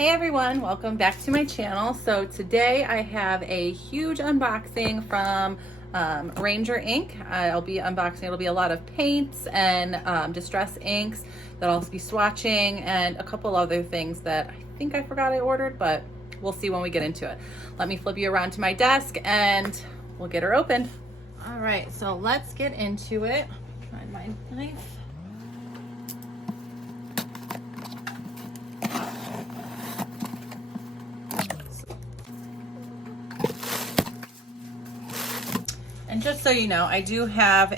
Hey everyone, welcome back to my channel. So today I have a huge unboxing from Ranger ink. I'll be unboxing, it'll be a lot of paints and distress inks that I'll be swatching and a couple other things that I think I forgot I ordered, but we'll see when we get into it. Let me flip you around to my desk and we'll get her opened. All right, so let's get into it. Find my knife. And just so you know, I do have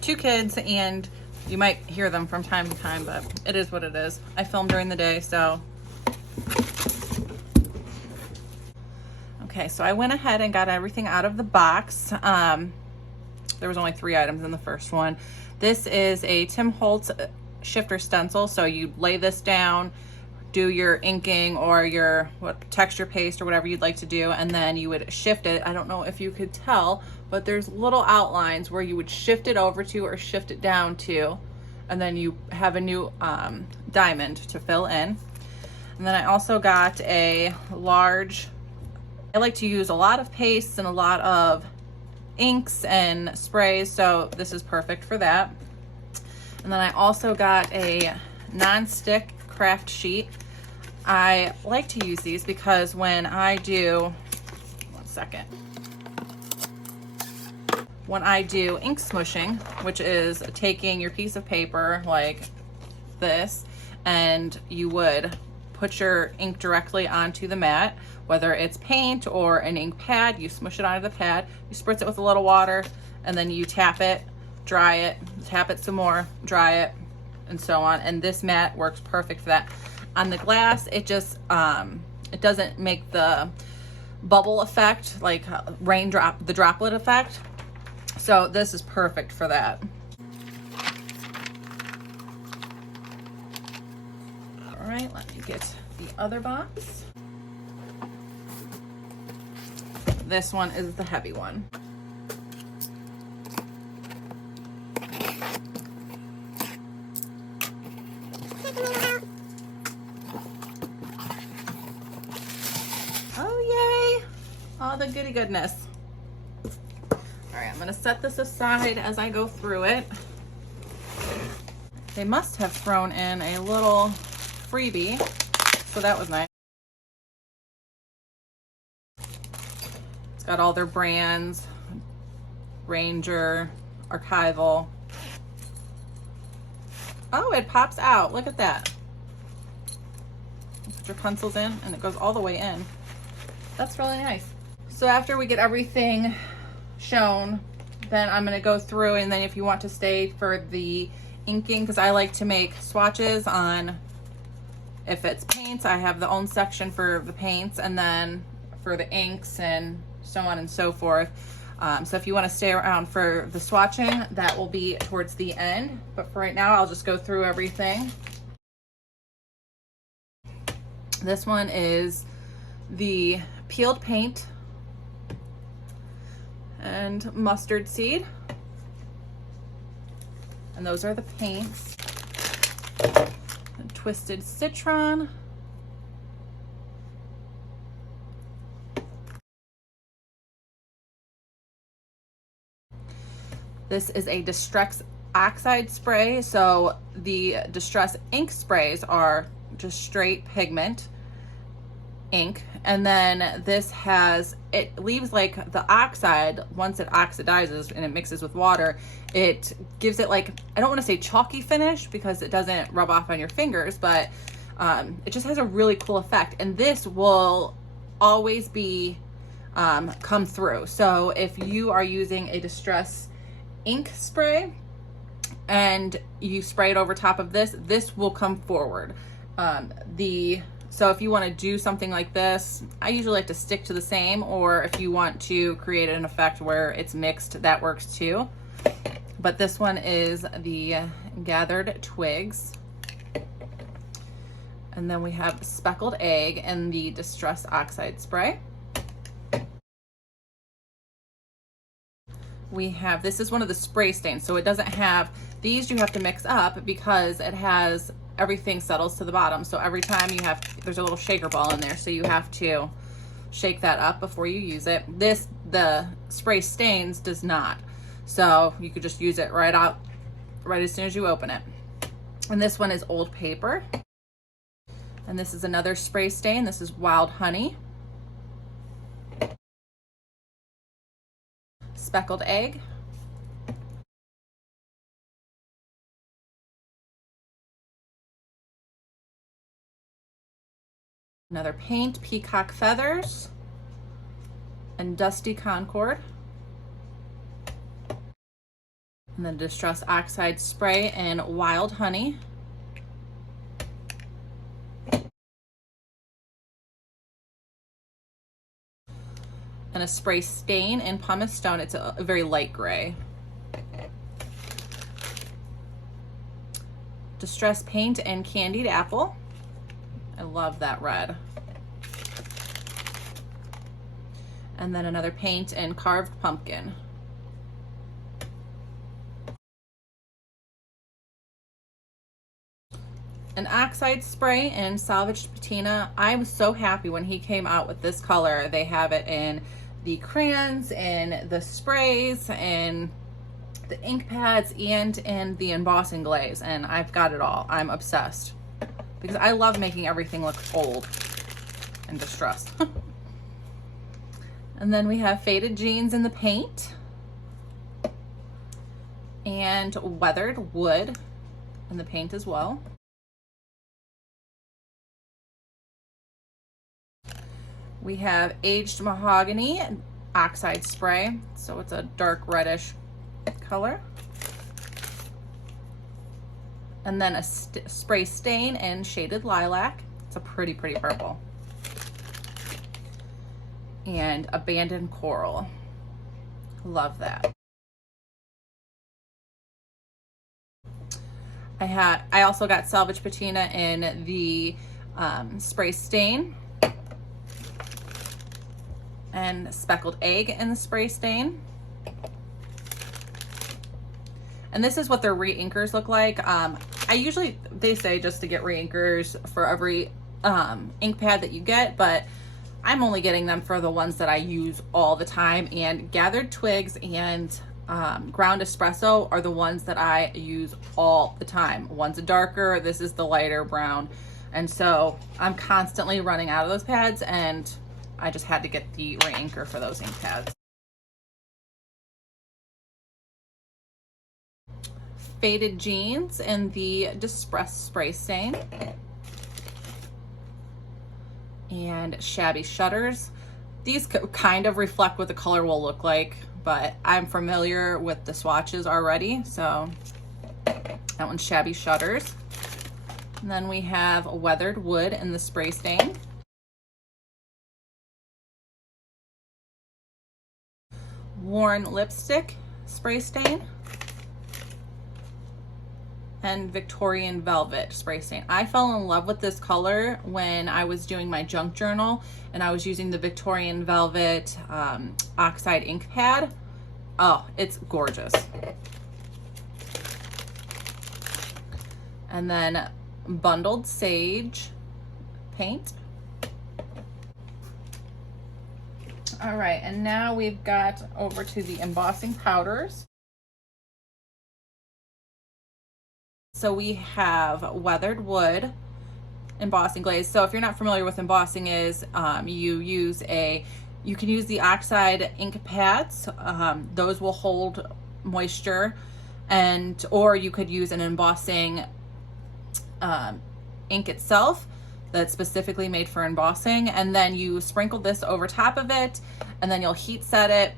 two kids and you might hear them from time to time, but it is what it is. I film during the day, so. Okay, so I went ahead and got everything out of the box. There was only 3 items in the first one. This is a Tim Holtz shifter stencil. So you lay this down, do your inking or your texture paste or whatever you'd like to do, and then you would shift it. I don't know if you could tell, but there's little outlines where you would shift it over to or shift it down to, and then you have a new diamond to fill in. And then I also got a large, I like to use a lot of pastes and a lot of inks and sprays, so this is perfect for that. And then I also got a non-stick craft sheet. I like to use these because when I do, when I do ink smushing, which is taking your piece of paper like this, and you would put your ink directly onto the mat, whether it's paint or an ink pad, you smush it onto the pad, you spritz it with a little water, and then you tap it, dry it, tap it some more, dry it, and so on. And this mat works perfect for that. On the glass, it just, it doesn't make the bubble effect, like raindrop, the droplet effect. So this is perfect for that. All right, let me get the other box. This one is the heavy one. Oh, yay! All the goody goodness. All right, I'm gonna set this aside as I go through it. They must have thrown in a little freebie, so that was nice. It's got all their brands, Ranger, Archival. Oh, it pops out, look at that. Put your pencils in and it goes all the way in. That's really nice. So after we get everything shown, then I'm going to go through, and then if you want to stay for the inking, because I like to make swatches on, if it's paints, I have the own section for the paints, and then for the inks and so on and so forth. So if you want to stay around for the swatching, that will be towards the end, but for right now I'll just go through everything. This one is the peeled paint and mustard seed, and those are the paints. And twisted citron, this is a distress oxide spray. So the distress ink sprays are just straight pigment ink, and then this has, it leaves like the oxide, once it oxidizes and it mixes with water, it gives it like, I don't want to say chalky finish because it doesn't rub off on your fingers, but it just has a really cool effect, and this will always be come through. So if you are using a distress ink spray and you spray it over top of this, this will come forward. So if you want to do something like this, I usually like to stick to the same, or if you want to create an effect where it's mixed, that works too. But this one is the gathered twigs. And then we have speckled egg and the distress oxide spray. We have, this is one of the spray stains, so it doesn't have, these you have to mix up because it has everything settles to the bottom. So every time you have, there's a little shaker ball in there, so you have to shake that up before you use it. The spray stains does not. So you could just use it right as soon as you open it. And this one is Old Paper. And this is another spray stain. This is Wild Honey. Speckled Egg. Another paint, Peacock Feathers. And Dusty Concord. And then Distress Oxide Spray and Wild Honey. And a spray stain in Pumice Stone. It's a very light gray. Distress Paint and Candied Apple. I love that red. And then another paint in Carved Pumpkin. An oxide spray in Salvaged Patina. I was so happy when he came out with this color. They have it in the crayons, in the sprays, in the ink pads, and in the embossing glaze, and I've got it all. I'm obsessed because I love making everything look old and distressed. And then we have Faded Jeans in the paint and Weathered Wood in the paint as well. We have Aged Mahogany oxide spray, so it's a dark reddish color. And then a spray stain in Shaded Lilac. It's a pretty purple. And Abandoned Coral. Love that. I also got Salvage Patina in the spray stain. And Speckled Egg in the spray stain. And this is what their re-inkers look like. They say just to get re-inkers for every ink pad that you get, but I'm only getting them for the ones that I use all the time. And Gathered Twigs and Ground Espresso are the ones that I use all the time. One's a darker, this is the lighter brown. And so I'm constantly running out of those pads, and I just had to get the re-inker for those ink pads. Faded Jeans in the Distress Spray Stain. And Shabby Shutters. These kind of reflect what the color will look like, but I'm familiar with the swatches already, so that one's Shabby Shutters. And then we have Weathered Wood in the spray stain. Worn Lipstick spray stain. And Victorian Velvet spray stain. I fell in love with this color when I was doing my junk journal and I was using the Victorian Velvet oxide ink pad. Oh, it's gorgeous. And then Bundled Sage paint. All right, and now we've got over to the embossing powders. So we have Weathered Wood embossing glaze. So if you're not familiar with embossing is, you can use the oxide ink pads. Those will hold moisture, or you could use an embossing ink itself that's specifically made for embossing, and then you sprinkle this over top of it, and then you'll heat set it,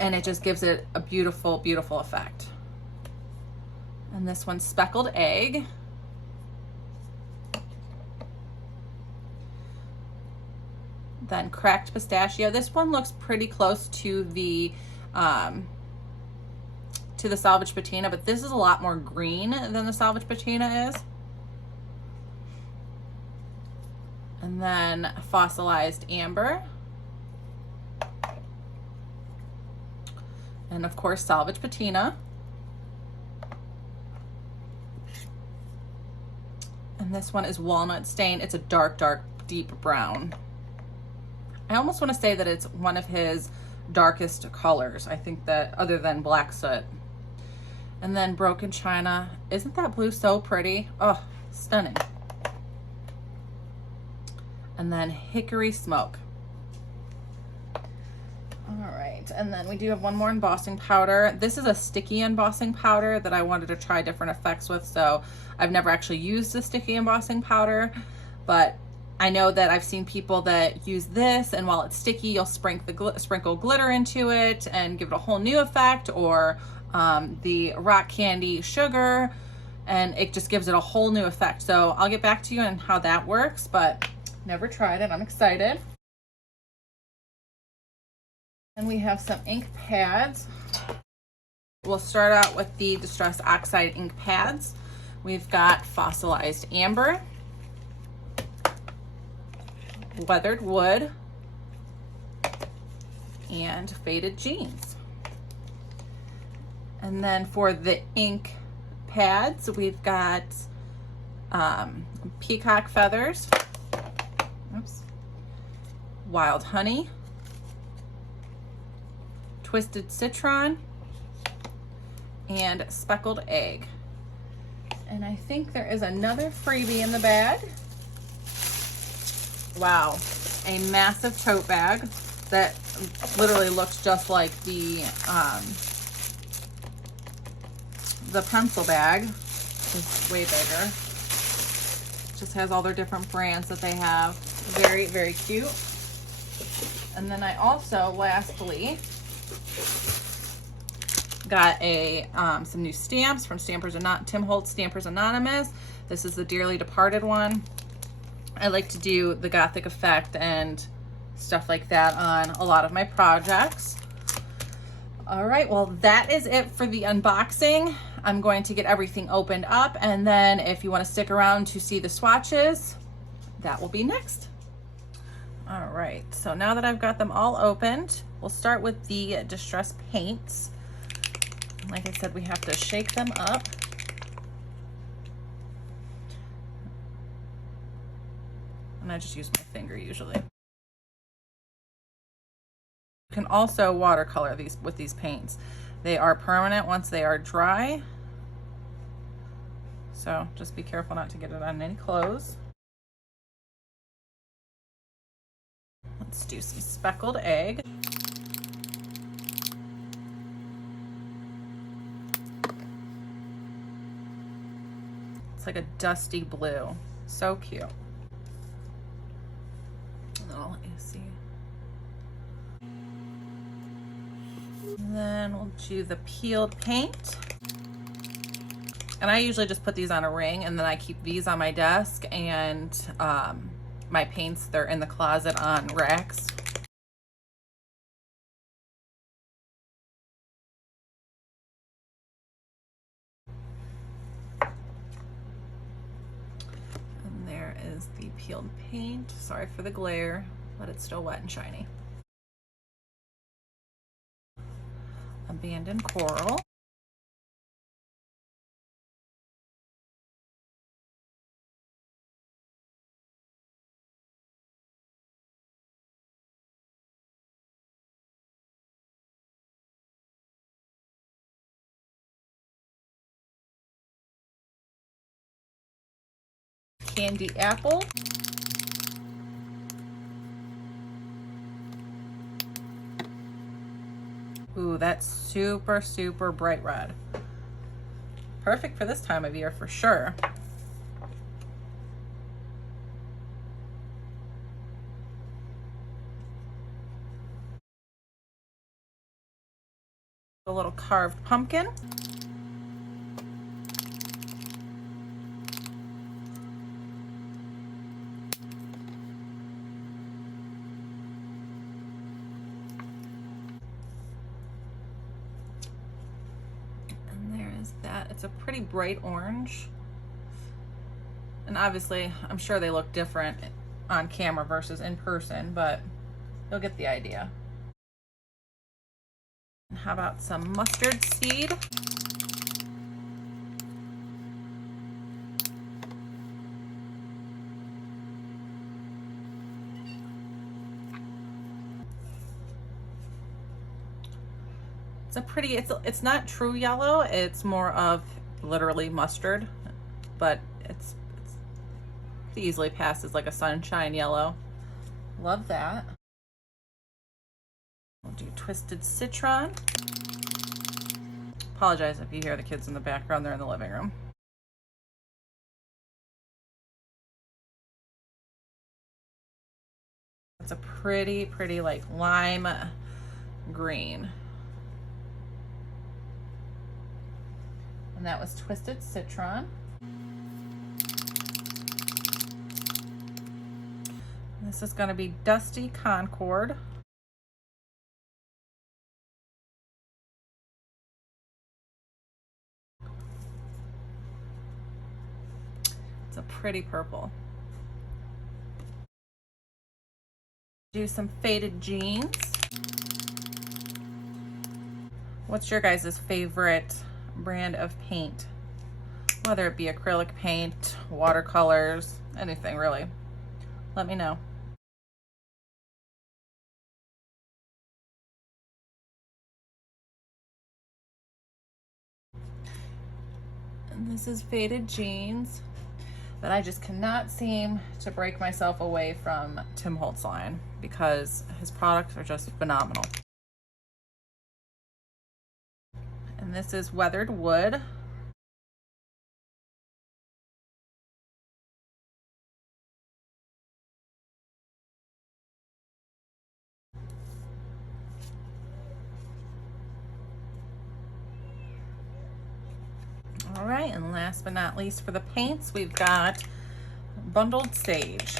and it just gives it a beautiful effect. And this one's Speckled Egg. Then Cracked Pistachio. This one looks pretty close to the Salvage Patina, but this is a lot more green than the Salvage Patina is. And then Fossilized Amber. And of course, Salvage Patina. And this one is walnut stain. It's a dark, dark, deep brown. I almost want to say that it's one of his darkest colors. I think that, other than black soot. And then broken china. Isn't that blue so pretty? Oh, stunning. And then hickory smoke. All right, and then we do have one more embossing powder. This is a sticky embossing powder that I wanted to try different effects with, so I've never actually used the sticky embossing powder, but I know that I've seen people that use this, and while it's sticky, you'll sprinkle glitter into it and give it a whole new effect, or the rock candy sugar, and it just gives it a whole new effect. So I'll get back to you on how that works, but never tried it. I'm excited. And we have some ink pads. We'll start out with the Distress Oxide ink pads. We've got Fossilized Amber, Weathered Wood, and Faded Jeans. And then for the ink pads, we've got Peacock Feathers, Wild Honey, Twisted Citron, and Speckled Egg. And I think there is another freebie in the bag. Wow, a massive tote bag that literally looks just like the pencil bag. It's way bigger. Just has all their different brands that they have. Very, very cute. And then I also, lastly, got some new stamps from Tim Holtz Stampers Anonymous. This is the Dearly Departed one. I like to do the Gothic effect and stuff like that on a lot of my projects. All right, well, that is it for the unboxing. I'm going to get everything opened up, and then if you want to stick around to see the swatches, that will be next. All right, so now that I've got them all opened, we'll start with the Distress paints. Like I said, we have to shake them up. And I just use my finger usually. You can also watercolor these with these paints. They are permanent once they are dry. So just be careful not to get it on any clothes. Let's do some Speckled Egg. It's like a dusty blue. So cute. And then I'll let you see. And then we'll do the peeled paint. And I usually just put these on a ring, and then I keep these on my desk, and my paints, they're in the closet on racks. And there is the peeled paint. Sorry for the glare, but it's still wet and shiny. Abandoned Coral. Candy Apple. Ooh, that's super, super bright red. Perfect for this time of year for sure. A little carved pumpkin. That it's a pretty bright orange, and obviously I'm sure they look different on camera versus in person, but you'll get the idea. And how about some mustard seed? it's not true yellow. It's more of literally mustard, but it's easily passed as like a sunshine yellow. Love that. We'll do Twisted Citron. Apologize if you hear the kids in the background, they're in the living room. It's a pretty like lime green. And that was Twisted Citron. This is going to be Dusty Concord. It's a pretty purple. Do some Faded Jeans. What's your guys' favorite brand of paint? Whether it be acrylic paint, watercolors, anything really. Let me know. And this is Faded Jeans, but I just cannot seem to break myself away from Tim Holtz line because his products are just phenomenal. And this is Weathered Wood. All right, and last but not least for the paints, we've got Bundled Sage.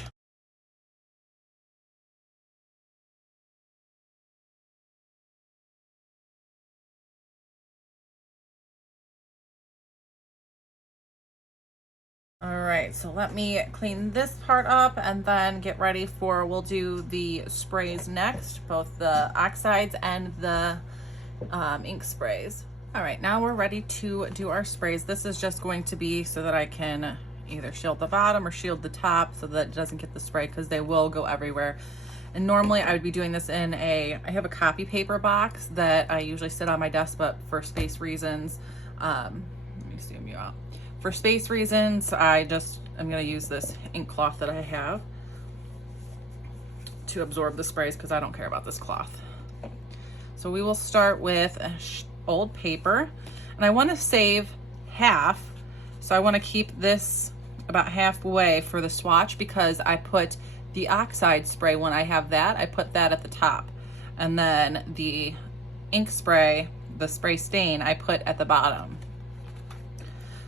All right, so let me clean this part up and then get ready for, we'll do the sprays next, both the oxides and the ink sprays. All right, now we're ready to do our sprays. This is just going to be so that I can either shield the bottom or shield the top so that it doesn't get the spray, because they will go everywhere. And normally I would be doing this in I have a copy paper box that I usually sit on my desk, but for space reasons, let me zoom you out. For space reasons, I'm gonna use this ink cloth that I have to absorb the sprays because I don't care about this cloth. So we will start with old paper, and I want to save half, so I want to keep this about halfway for the swatch, because I put the oxide spray, when I have that, I put that at the top, and then the ink spray, the spray stain, I put at the bottom.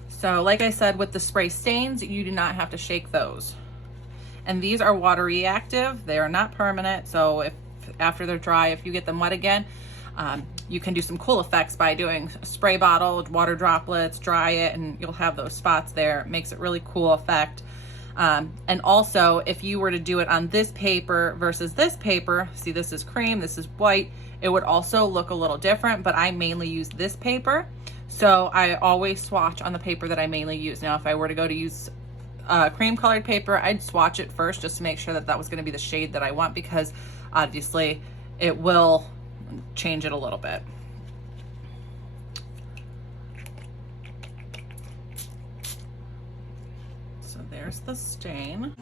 So like I said, with the spray stains, you do not have to shake those. And these are water reactive, they are not permanent, so if after they're dry, if you get them wet again, you can do some cool effects by doing a spray bottle, water droplets, dry it, and you'll have those spots there. It makes it really cool effect. And also, if you were to do it on this paper versus this paper, see, this is cream, this is white, it would also look a little different, but I mainly use this paper. So I always swatch on the paper that I mainly use. Now, if I were to go to use cream colored paper, I'd swatch it first just to make sure that that was going to be the shade that I want, because obviously it will change it a little bit. So there's the stain.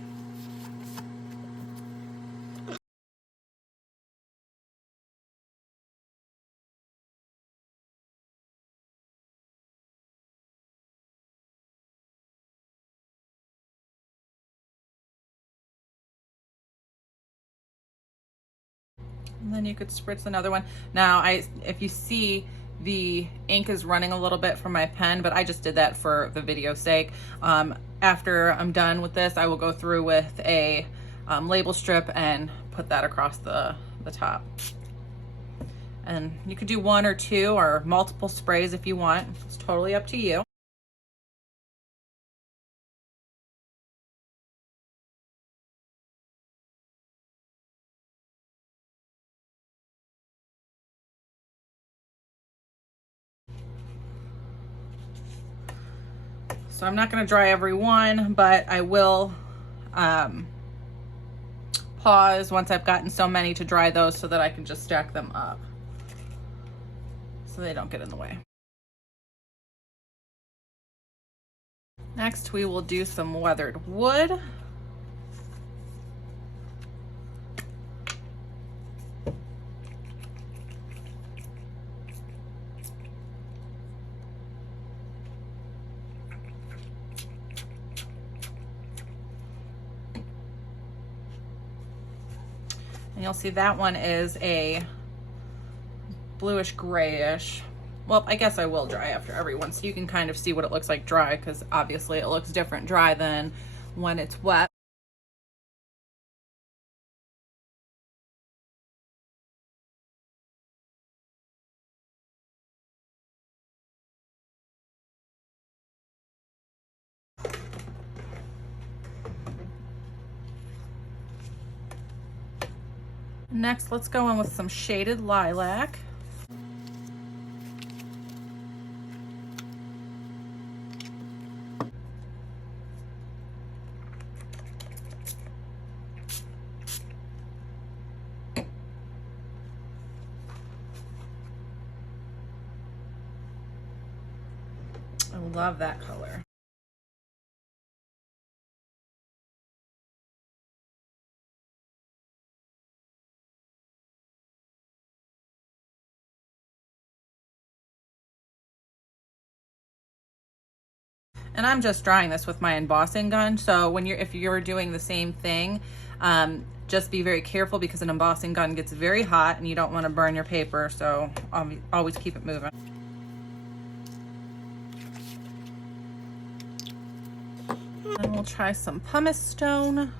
And then you could spritz another one. Now, if you see, the ink is running a little bit from my pen, but I just did that for the video's sake. After I'm done with this, I will go through with a label strip and put that across the top. And you could do one or two or multiple sprays if you want. It's totally up to you. So I'm not going to dry every one, but I will pause once I've gotten so many to dry those so that I can just stack them up. so they don't get in the way. Next, we will do some weathered wood. And you'll see that one is a bluish grayish. Well, I guess I will dry after every one so you can kind of see what it looks like dry, because obviously it looks different dry than when it's wet. Next, let's go in with some shaded lilac. I love that color. And I'm just drying this with my embossing gun. So if you're doing the same thing, just be very careful, because an embossing gun gets very hot and you don't want to burn your paper. So always keep it moving. And we'll try some pumice stone.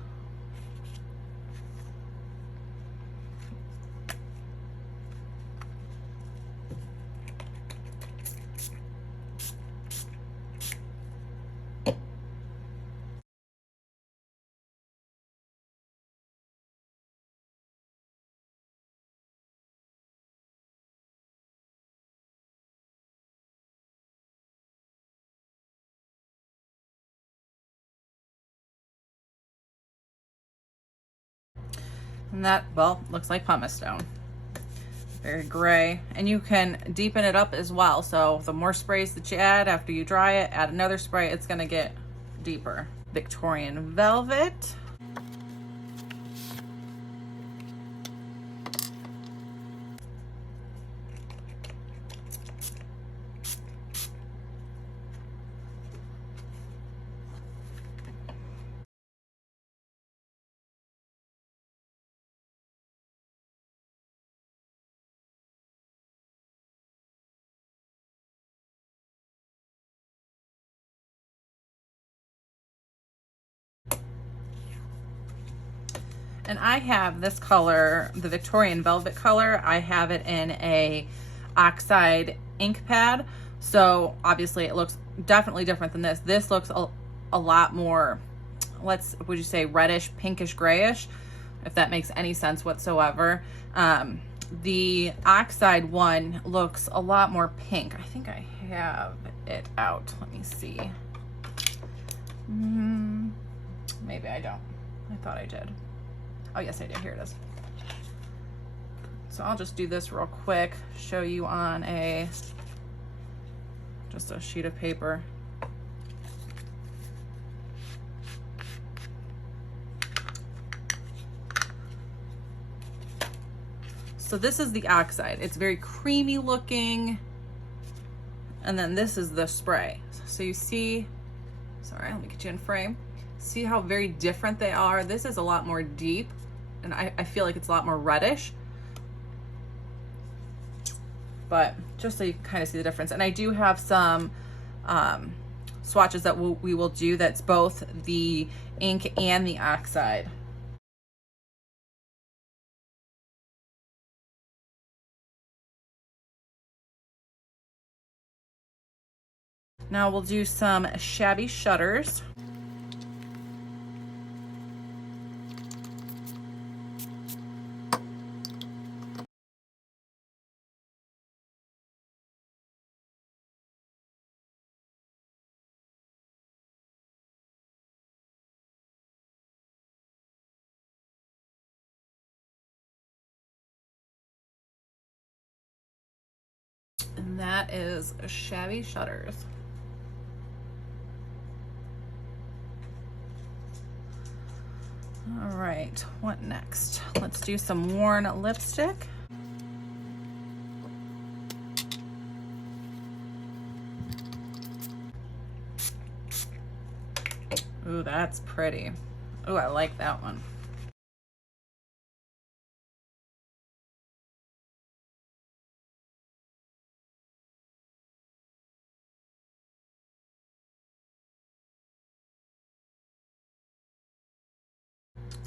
And that, well, looks like pumice stone. Very gray. And you can deepen it up as well. So the more sprays that you add after you dry it, add another spray, it's gonna get deeper. Victorian velvet. And I have this color, the Victorian velvet color, I have it in a oxide ink pad. So obviously it looks definitely different than this. This looks a lot more, would you say reddish, pinkish, grayish, if that makes any sense whatsoever. The oxide one looks a lot more pink. I think I have it out. Let me see. Maybe I don't. I thought I did. Oh yes, I did. Here it is. So I'll just do this real quick, show you on just a sheet of paper. So this is the oxide. It's very creamy looking. And then this is the spray. So you see, sorry, let me get you in frame. See how very different they are? This is a lot more deep, and I feel like it's a lot more reddish. But just so you can kind of see the difference. And I do have some swatches that we will do that's both the ink and the oxide. Now we'll do some shabby shutters. And that is Shabby Shutters. All right, what next? Let's do some worn lipstick. Ooh, that's pretty. Ooh, I like that one.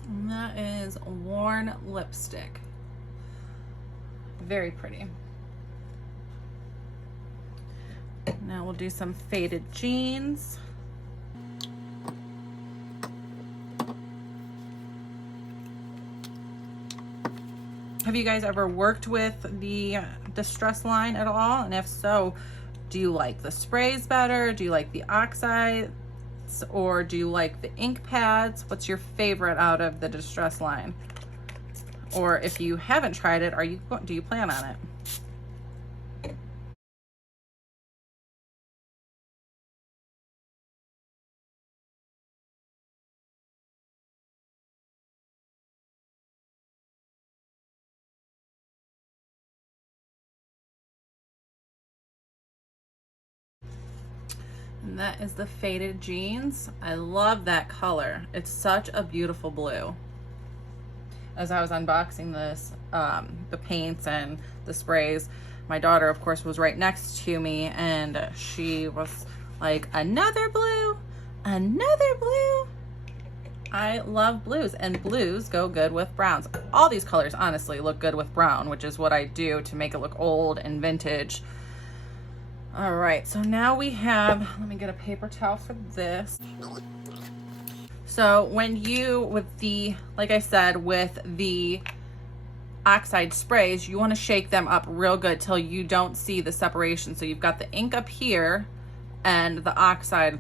And that is worn lipstick. Very pretty. Now we'll do some faded jeans. Have you guys ever worked with the Distress line at all? And if so, do you like the sprays better? Do you like the oxides? Or do you like the ink pads? What's your favorite out of the Distress line? Or if you haven't tried it, do you plan on it? And that is the faded jeans. I love that color. It's such a beautiful blue. As I was unboxing this, the paints and the sprays, my daughter, of course, was right next to me, and she was like, another blue, another blue. I love blues, and blues go good with browns. All these colors, honestly, look good with brown, which is what I do to make it look old and vintage. All right, so now we have, let me get a paper towel for this. So when you, like I said, with the oxide sprays, you want to shake them up real good till you don't see the separation. So you've got the ink up here and the oxide,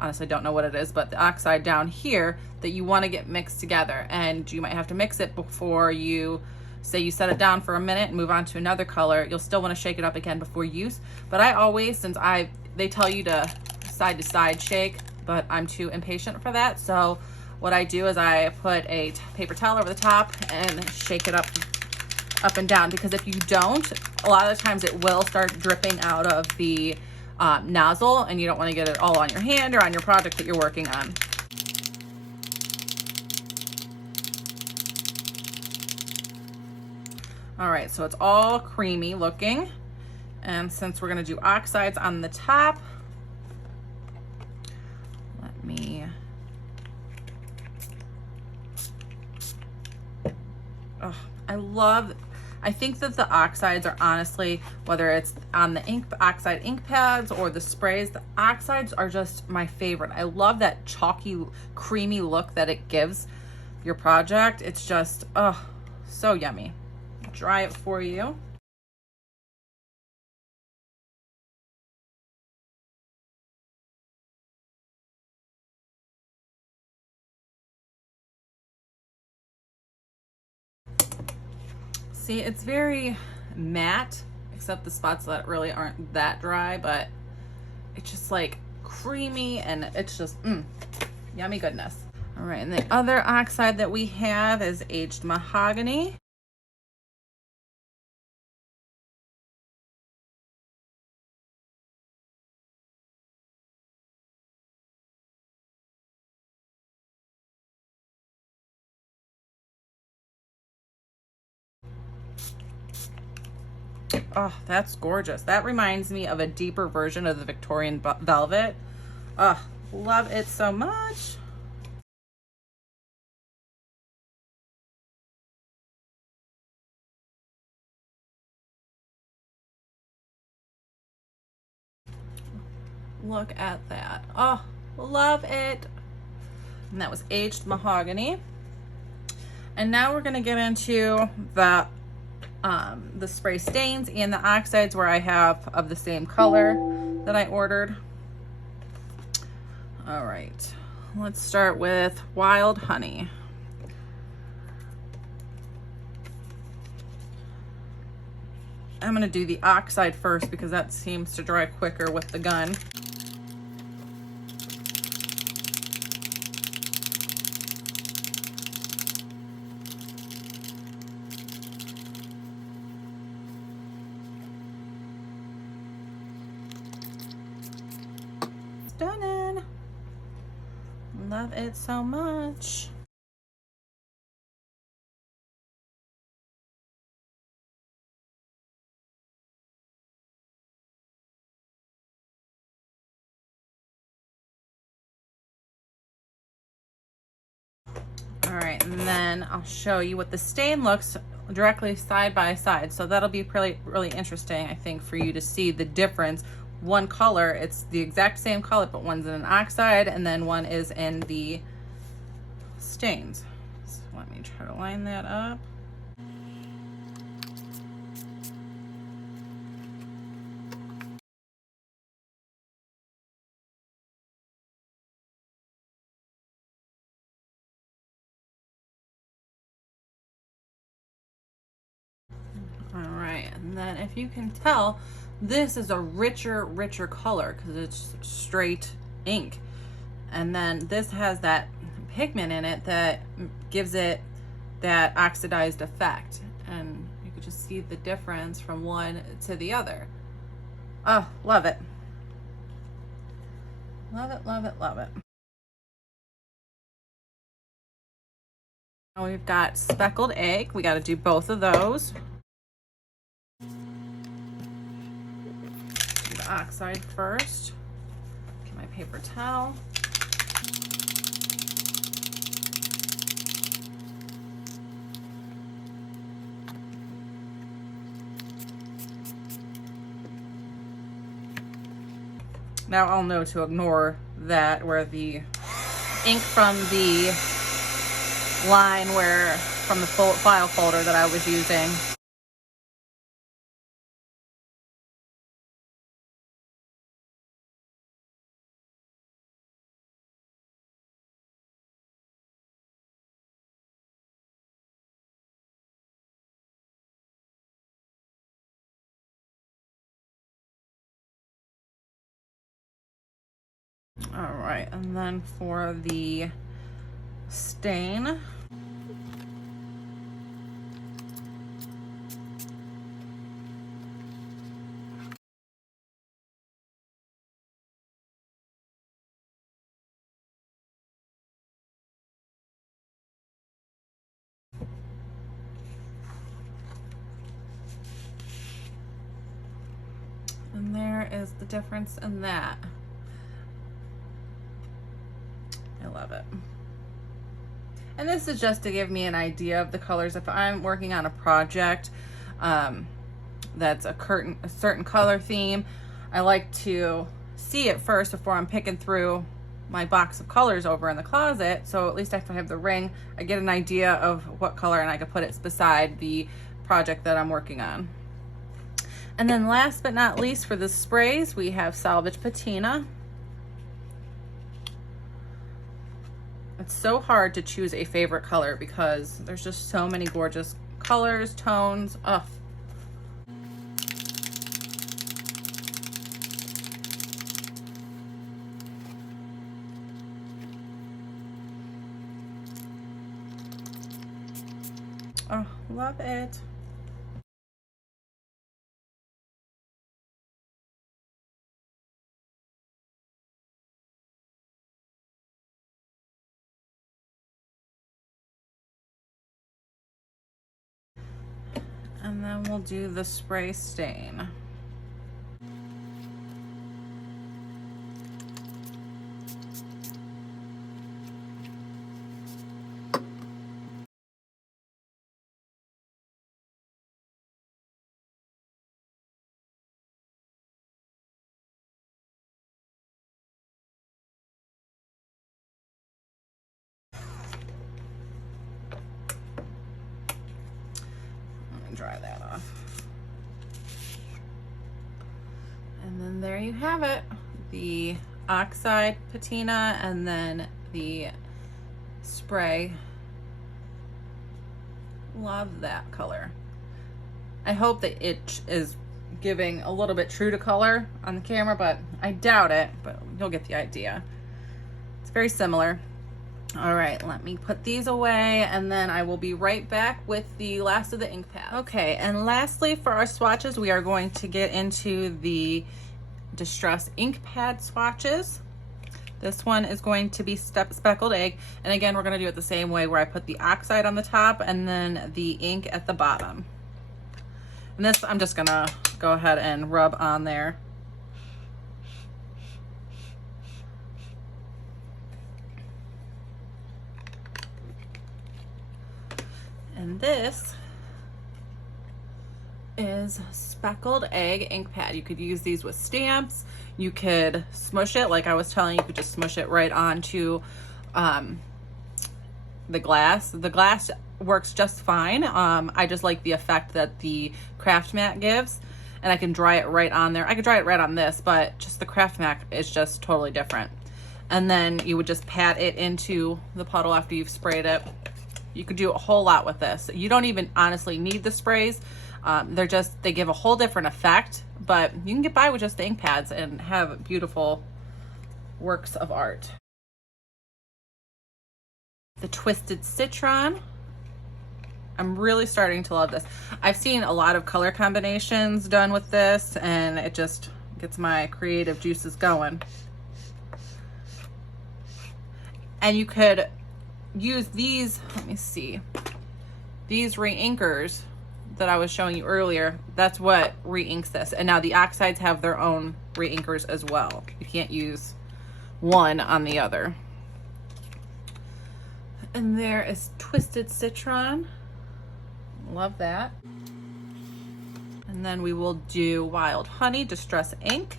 honestly don't know what it is, but the oxide down here that you want to get mixed together. And you might have to mix it before you, say you set it down for a minute and move on to another color. You'll still want to shake it up again before use. But I always, since they tell you to side shake, but I'm too impatient for that. So what I do is I put a paper towel over the top and shake it up and down, because if you don't, a lot of the times it will start dripping out of the nozzle, and you don't want to get it all on your hand or on your project that you're working on. All right, so it's all creamy looking. And since we're gonna do oxides on the top, let me, oh, I think that the oxides are honestly, whether it's on the oxide ink pads or the sprays, the oxides are just my favorite. I love that chalky, creamy look that it gives your project. It's just, oh, so yummy. Dry it for you. See, it's very matte, except the spots that really aren't that dry, but it's just like creamy, and it's just yummy goodness. All right, and the other oxide that we have is aged mahogany. Oh, that's gorgeous. That reminds me of a deeper version of the Victorian velvet. Oh, love it so much. Look at that. Oh, love it. And that was aged mahogany. And now we're gonna get into the spray stains and the oxides, where I have of the same color that I ordered. All right, let's start with Wild Honey. I'm gonna do the oxide first because that seems to dry quicker with the gun. Stunning. Love it so much. All right, and then I'll show you what the stain looks directly side by side. So that'll be really interesting, I think, for you to see the difference. One color, it's the exact same color, but one's in an oxide and then one is in the stains. So let me try to line that up. All right, and then if you can tell, this is a richer color because it's straight ink. And then this has that pigment in it that gives it that oxidized effect. And you can just see the difference from one to the other. Oh, love it. Love it, love it, love it. Now we've got speckled egg. We got to do both of those. Do the oxide first. Get my paper towel. Now I'll know to ignore that where the ink from the line from the file folder that I was using. All right, and then for the stain, and there is the difference in that. I love it. And this is just to give me an idea of the colors. If I'm working on a project that's a certain color theme, I like to see it first before I'm picking through my box of colors over in the closet. So at least if I have the ring, I get an idea of what color and I can put it beside the project that I'm working on. And then last but not least for the sprays, we have Salvage Patina. It's so hard to choose a favorite color because there's just so many gorgeous colors, tones. Oh. Oh, love it. And then we'll do the spray stain. Dry that off. And then there you have it, the oxide patina and then the spray. Love that color. I hope that it is giving a little bit true to color on the camera, but I doubt it, but you'll get the idea. It's very similar. All right, let me put these away and then I will be right back with the last of the ink pads. Okay, and lastly for our swatches, we are going to get into the Distress ink pad swatches. This one is going to be speckled egg. And again, we're gonna do it the same way where I put the oxide on the top and then the ink at the bottom. And this, I'm just gonna go ahead and rub on there. And this is speckled egg ink pad. You could use these with stamps. You could smush it, like I was telling you, you could just smush it right onto the glass. The glass works just fine. I just like the effect that the craft mat gives, and I can dry it right on there. I could dry it right on this, but just the craft mat is just totally different. And then you would just pat it into the puddle after you've sprayed it. You could do a whole lot with this. You don't even honestly need the sprays. They give a whole different effect, but you can get by with just the ink pads and have beautiful works of art. The Twisted Citron. I'm really starting to love this. I've seen a lot of color combinations done with this and it just gets my creative juices going. And you could use these, let me see, these re-inkers that I was showing you earlier. That's what re-inks this. And now the oxides have their own re-inkers as well. You can't use one on the other. And there is Twisted Citron. Love that. And then we will do Wild Honey Distress ink.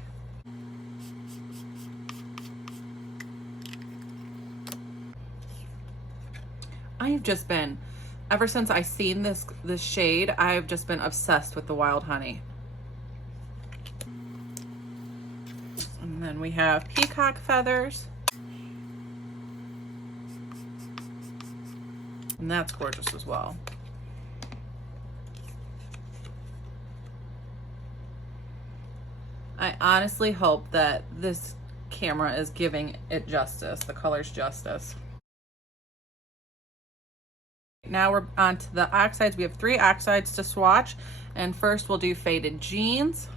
I've just been, ever since I seen this shade, I've just been obsessed with the Wild Honey. And then we have Peacock Feathers. And that's gorgeous as well. I honestly hope that this camera is giving it justice, the colors justice. Now we're on to the oxides. We have 3 oxides to swatch, and first we'll do Faded Jeans.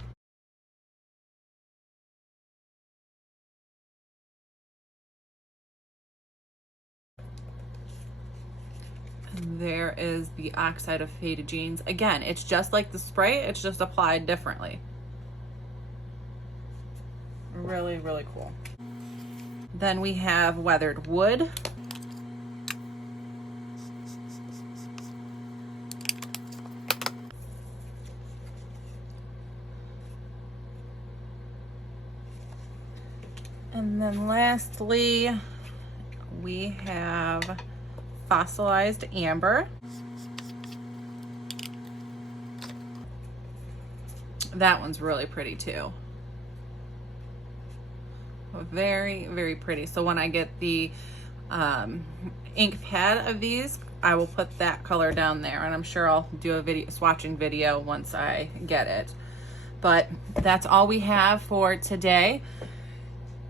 And there is the oxide of Faded Jeans. Again, it's just like the spray, it's just applied differently. Really, really cool. Then we have Weathered Wood. And then lastly, we have Fossilized Amber. That one's really pretty too. Very, very pretty. So when I get the ink pad of these, I will put that color down there, and I'm sure I'll do a swatching video once I get it. But that's all we have for today.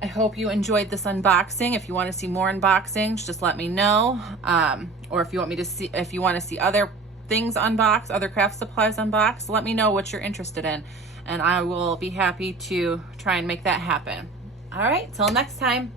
I hope you enjoyed this unboxing. If you want to see more unboxings, just let me know. Or if you want to see other things unboxed, other craft supplies unboxed, let me know what you're interested in, and I will be happy to try and make that happen. All right, till next time.